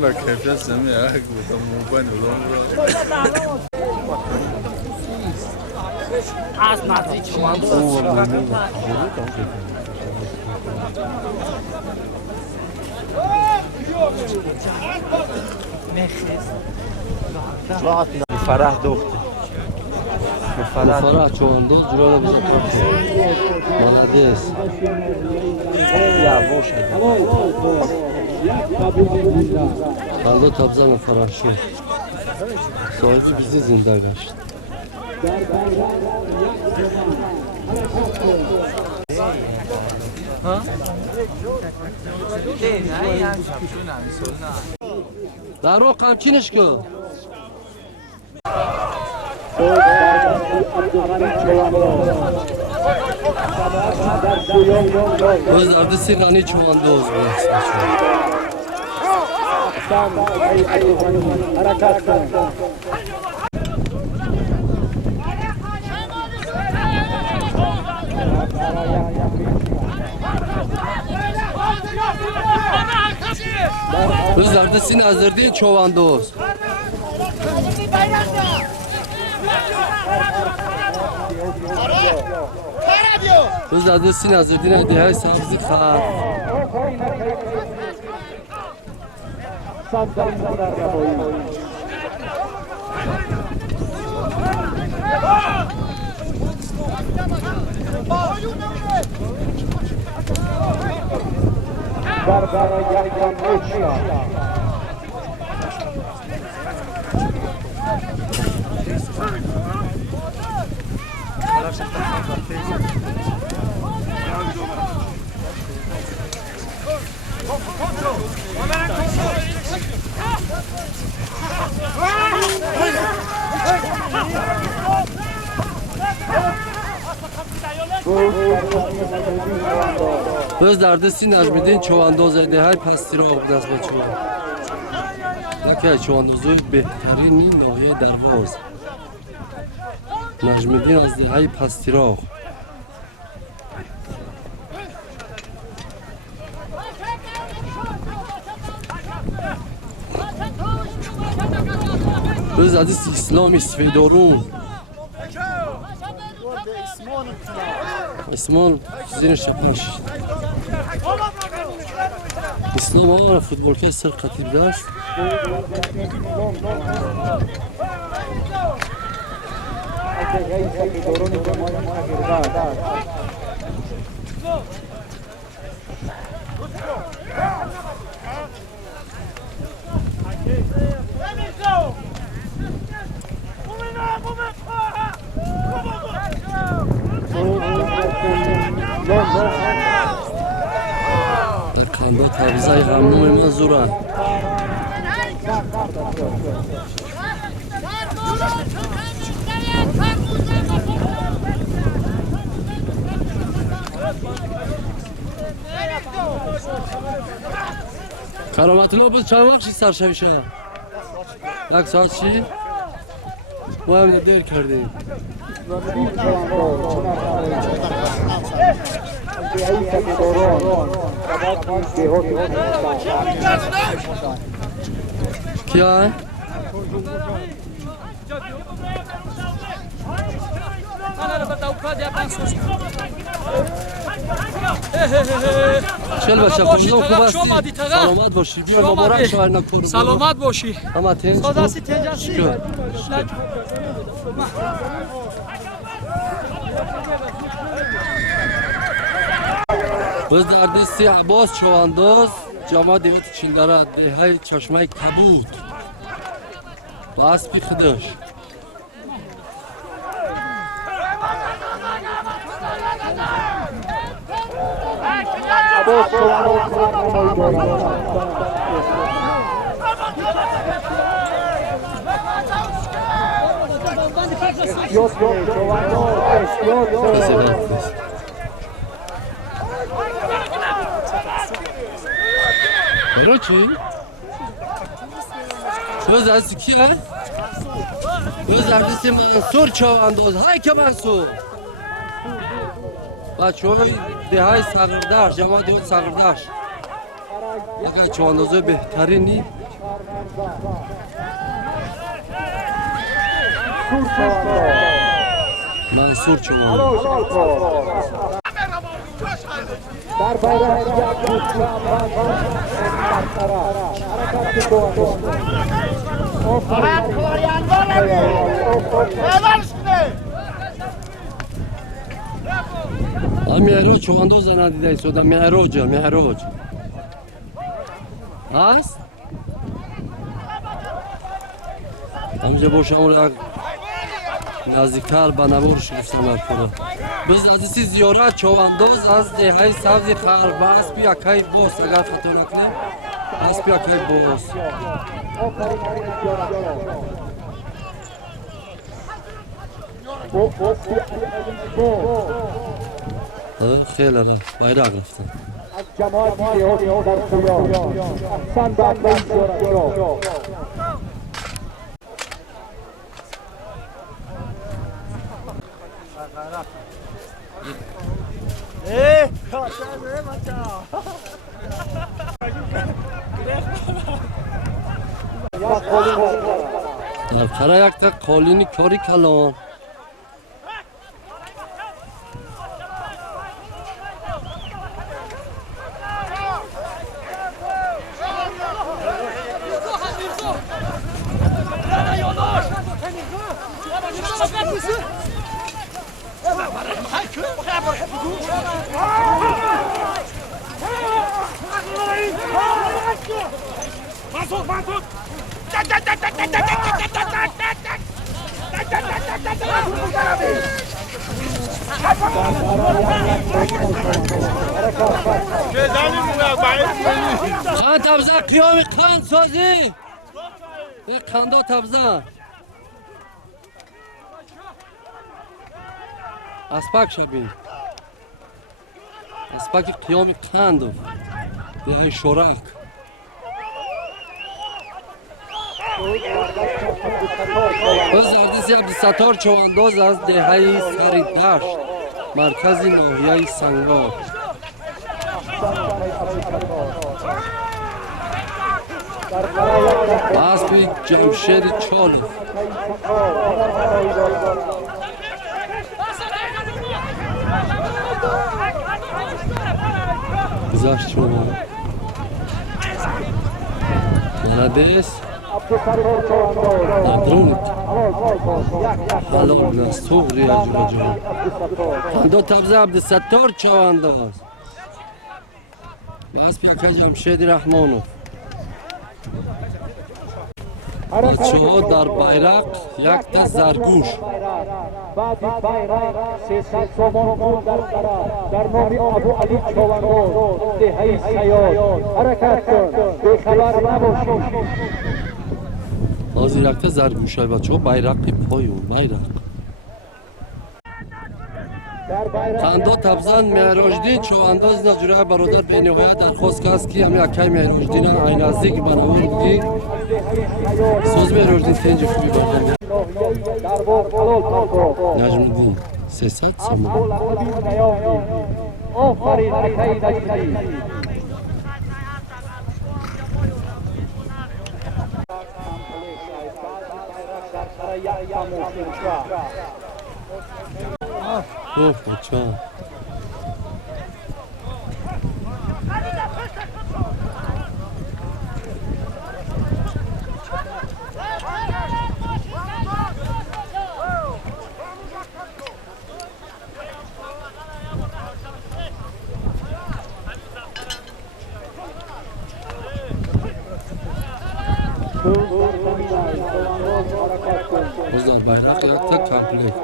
با کیفیت زمین یک بودم موبایل بودم از نزدیک شما فرح دختر فرح چوانداز جورا بزن مالدیس یا باشه خالد تبزن فرحشی صاحبی بیزی زنده گشت در رو قمچینش کن باز درد سیغانی چوانداز باز درد سی نظردین چوانداز باز درد سی نظردین دیهای سبزی خرد باز درد سی نجمیدین چوانداز دیهای پستی را آب دست بچه یکی چواندازوی بهترینی ناحیه درواز نجمیدین از دیهای پستی را باز عزیز اسلامی سفیدارون اسمان زین شپنش اسلام آقا فوتبال که سر قطیب دست در کاندا تابزای غمنوم ما زورن کرامت الله بود چند وقت سرشوی شد؟ یک ساعت چی؟ ما هم دیر کردیم کیا ہے؟ چل بچه خوشم خوب هستی؟ سلامت باشی بیا مبارک شو هرنا کور سلامت باشی اما تنج سازاسی تنجاسی شکر باز در دستی عباس چوانداز جامعه دیوت چینداره دیهای چشمه کبود و اسبی خودش برو چی؟ باز از کیه؟ باز از دستی منصور چوانداز های که منصور بچه های دیهای سغردش جماعت دیوت سغردش یکی چواندازه بهترینی منصور چوان در bayrak مهراج چواندوز ندیده ایستاد مهراج هست؟ همینجا باشم را نزدیکتر به نبارش گفتم کنم biz azizsiz ziyorat çovandoz az dehay sabzi kharba aspi akay boz agar xato nakle aspi akay boz خیلی را bayrak رفتن در karayakta kolini kori kalon خان تبزه قیام قند سازی قندا تبزه اسپک شبین اسپک قیام قند به شرک از زردیسی عبدالستار چوانداز از دهه سریدشت مرکز ناحیه سنگار اسبی جمشید چالی گذشت شما молодец надрунит халол нас тугри аҷураҷо қандо табза абдусаттор чавандоз басп яка ҷамшеди раҳмонов бачаҳо дар байрақ якта заргӯш بعد bayrak 300 so'mon pul در نام ابو علی چواندوز دهه سیاد حرکت کن بخبر نباشی ҳозир якта заргӯшай бачаҳо байрақи пою байрақ қандо табзан меҳроҷдин чавандоз ина ҷурая бародар бениҳоят дархост каст ки ҳами акай меҳроҷдина ай наздик банавурги соз меҳроҷдин тенҷи хуби бардан نجم‌الدین 300 سوم آفرین اکای نجمی اوه بچه بازار bayrak yakta komplekt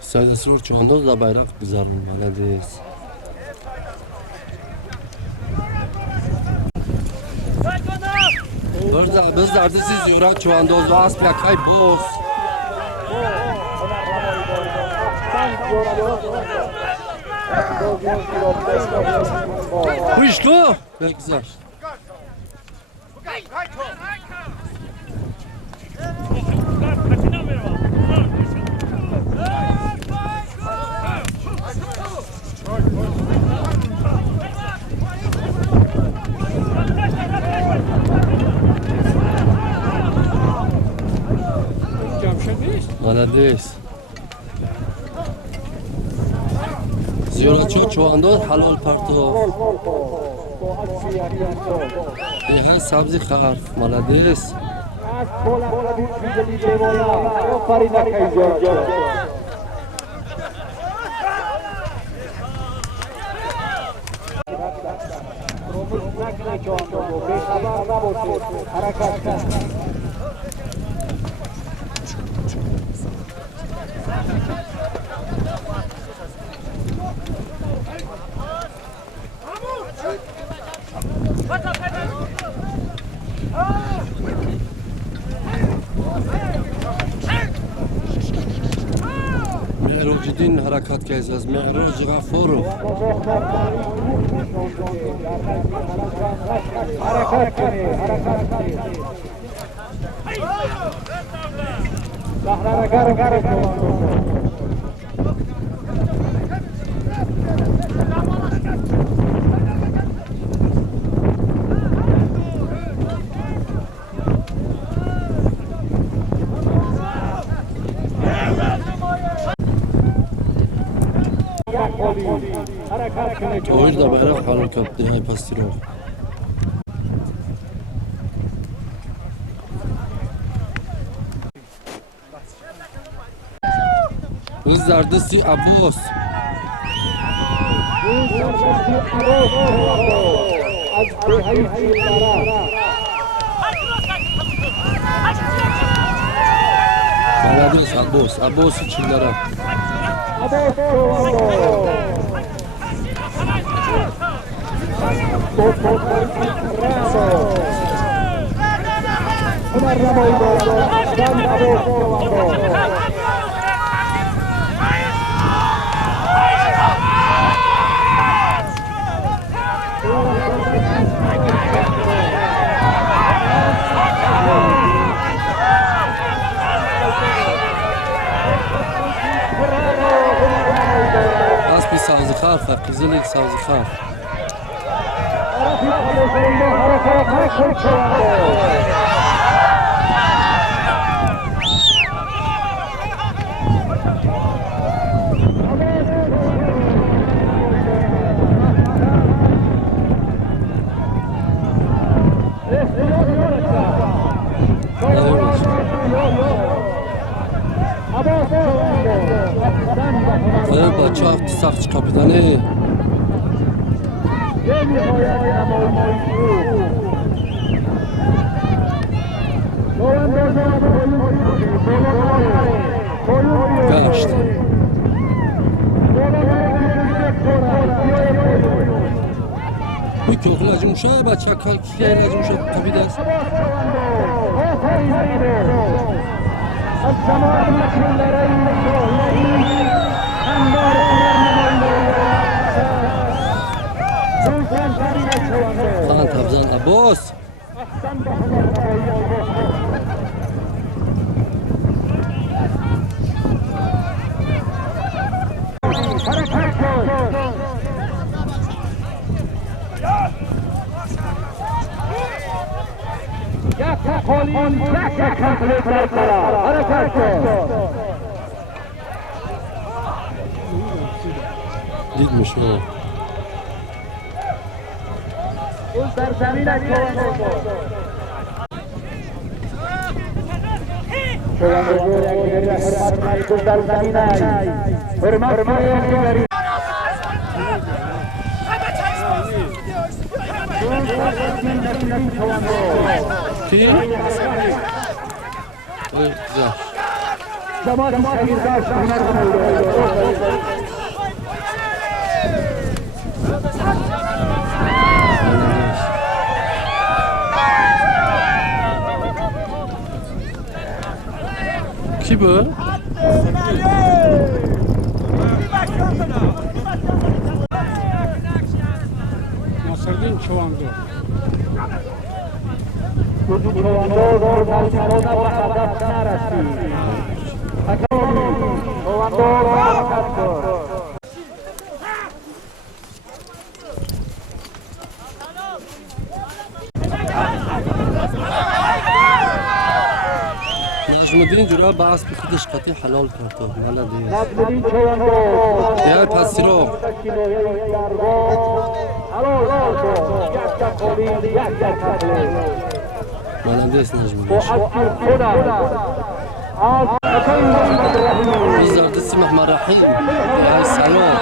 Said Asror Çovandoz da bayrak güzel malades biz dardisiz Yurak Çovandoz da asp yakay boz Kuşlu Bekzar молодец. Ziyoratchi chavandoz halol parto. Dehan sabzi xarf, молодец. Mehrojdin harakat qilasiz. Mehroj G'afurov. Oyda bayrak halol kaptı hay pastiro. Zardisi Abbos. Молодец, Abbos içinlere. Aspi savzi xarf, qizillik savzi xarf. Bıçak sakçı kapitanı. Kaçtı. Bu köklacı muşa bıçak kelacı muşa kapitan. Kaan Tabzan Abbos. Gitmiş o. Kim? Oy, güzel. Kim bu? Nasreddin Çovandı. بدین جورا با اسب خودش قطعی حلال کرد بلده نبلین چواندو دیگه پس رو بلده است نجمونش وزارت السي محمد رحيم يا سلام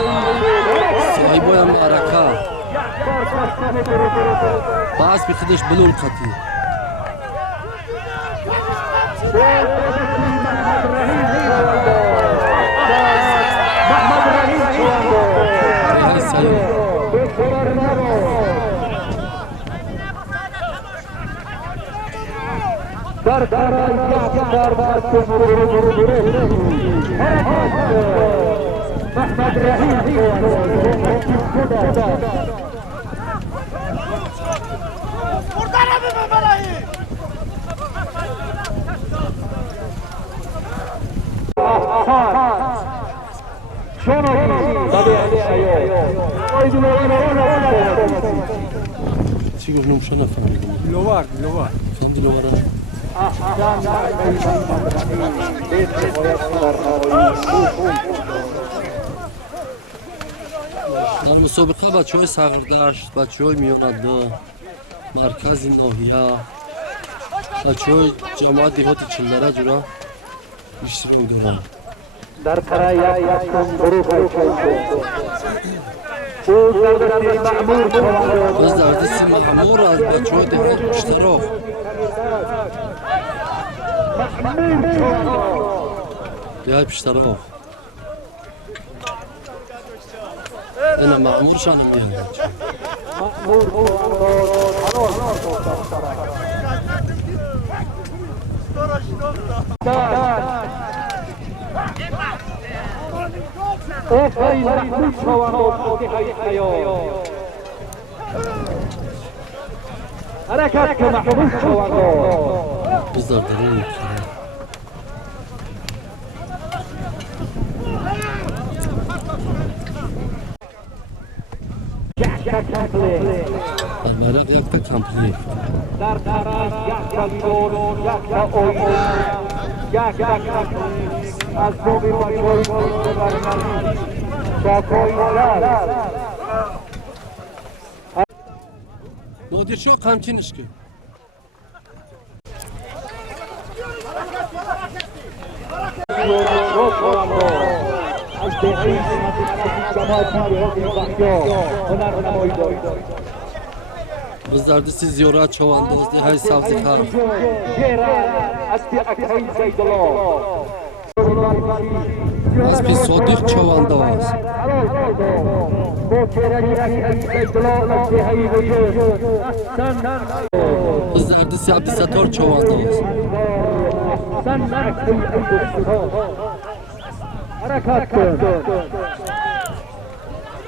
صاحبو يا معركة باعث بخدش بلو القتيل يا سلام محمد رحيم چی گفتم شو نفهمیدم لوار کام دلوارا در مسابقه بچه های سغردشت، بچه های میانده، مرکز ناحیه، بچه های جماعت دیهات چلدره جورا اشتراک دارن. در کرای یک گروه باز در دست معمور از بچه های دیهات اشتراک دیهای اشتراک اینا معمور شانم بیان حرکت که محبوب شواندو بزار درون میکنه المرق یک تا کمپلیت در طرف یک کلیدون یک تا اوینا یک از دومی بچه‌های برنامه شاکوی لال مدیر شو قمچینش که بزرد سی زیارت چواندوز دیهای سبزی خرم از پی صادق چواندوز بزرد سی عبدالستار چواندوز حرکت کن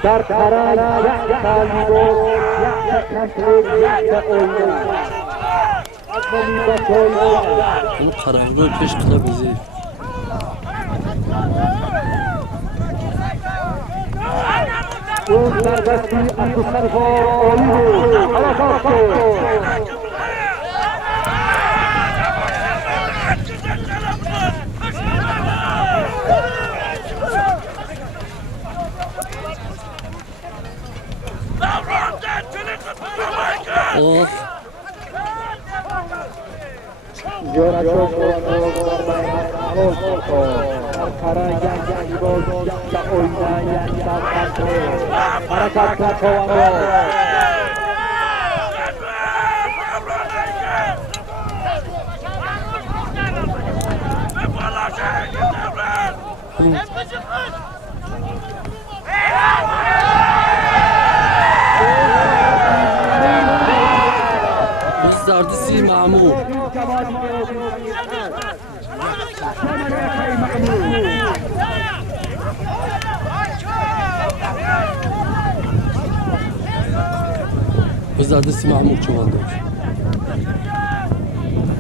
در قرار یک کلیدون یک کنترل یک اوینا از دومی بچه‌های اون قرارگاه پیش قلب بزیر اون در دستی افسرفار اوینا حرکت کن آه جورا چوب کرای یک گل یک اوینا یک حرکت کن چواندو بزرد سی معمور بزرد سی معمور چواندوز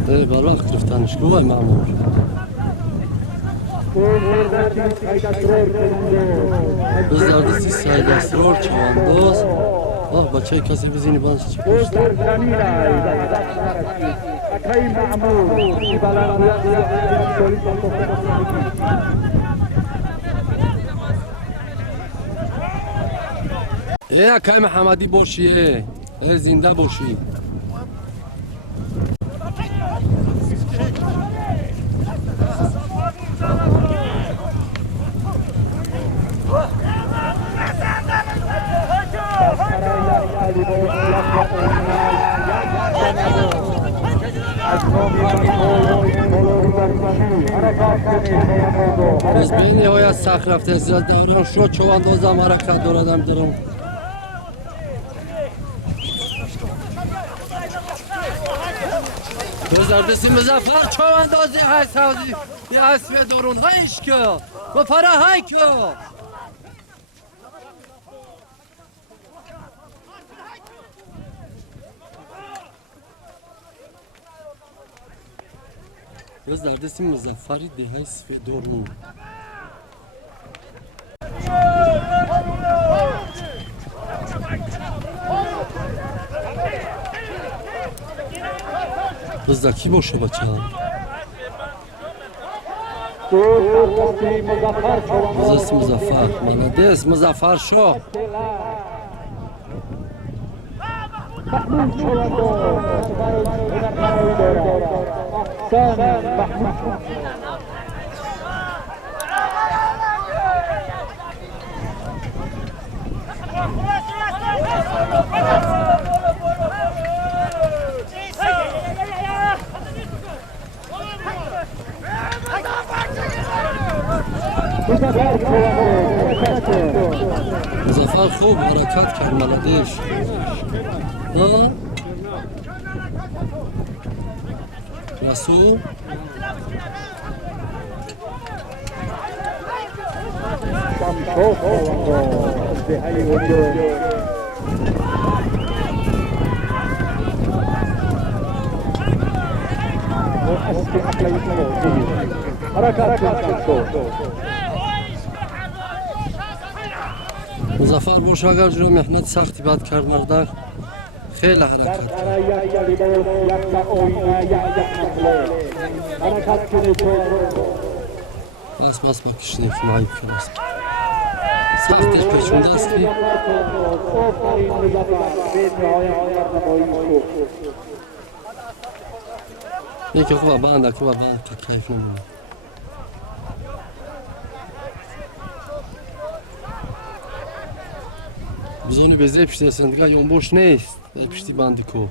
ای بالا گرفتنش گوه معمور بزرد سی ساید اسرار چواندوز آه بچه کسی بزینی بانش چی پشت اکای معمول کی بلند اکای محمدی باشی زنده باشی از بین های سخت رفته زیاد دوران شو چواندازم حرکت دارم درم بزردسی مزفر چواندازی های سازی یه اسم دارون هایش که و پره های که بزردسی مزفری ده های سفید دارون زکی باشه بچه هم مزست مزفر مندس مزفر شو مزفر خوب حرکت کرد ملدش رسول مزفر باش اگر جلو محنت سختی باید کرد مردک خیلی حرکت بس بکشنیم معیب کنست سختش پیچونده است که یکی خوبه بنده که بند که کیف نمونه بزنی به زی پشتی هستن دیگه یون boş نیست زی پشتی بندی کو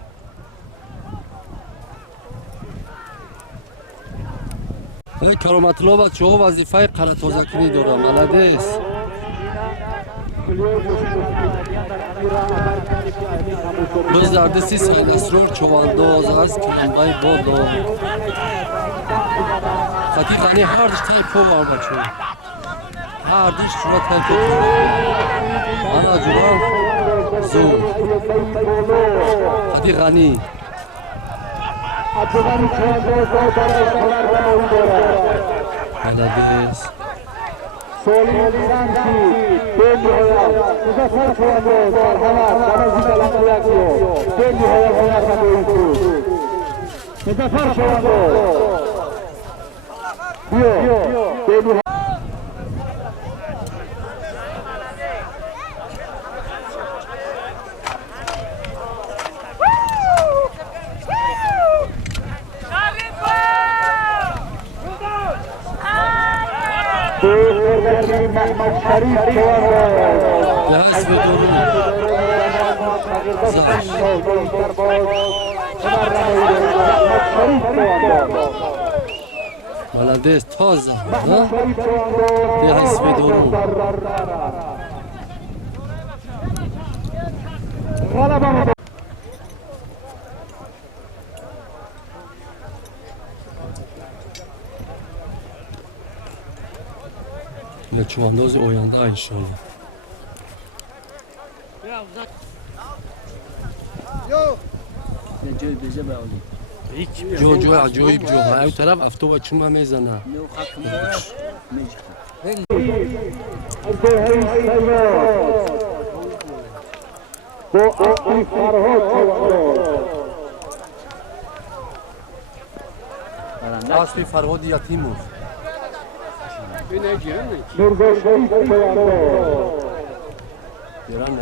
کرامتلا بچه ها وظیفه قره تازه کنی دارم بلده است باز در دستی سیل اسرار چوانداز از کلمبای بالا خطی غنی هر دش تای پول بار بچه هر دش شما تای پول انا جوان زور خطی غنی بلده است به حسب دورون بلده است تازه به حسب دورون چوانداز آینده انشالله جو عجایب جو های طرف افتو با چومه میزنه اسب فرهاد یتیموف اینه گیرنه میرزا شریف چواندوز گران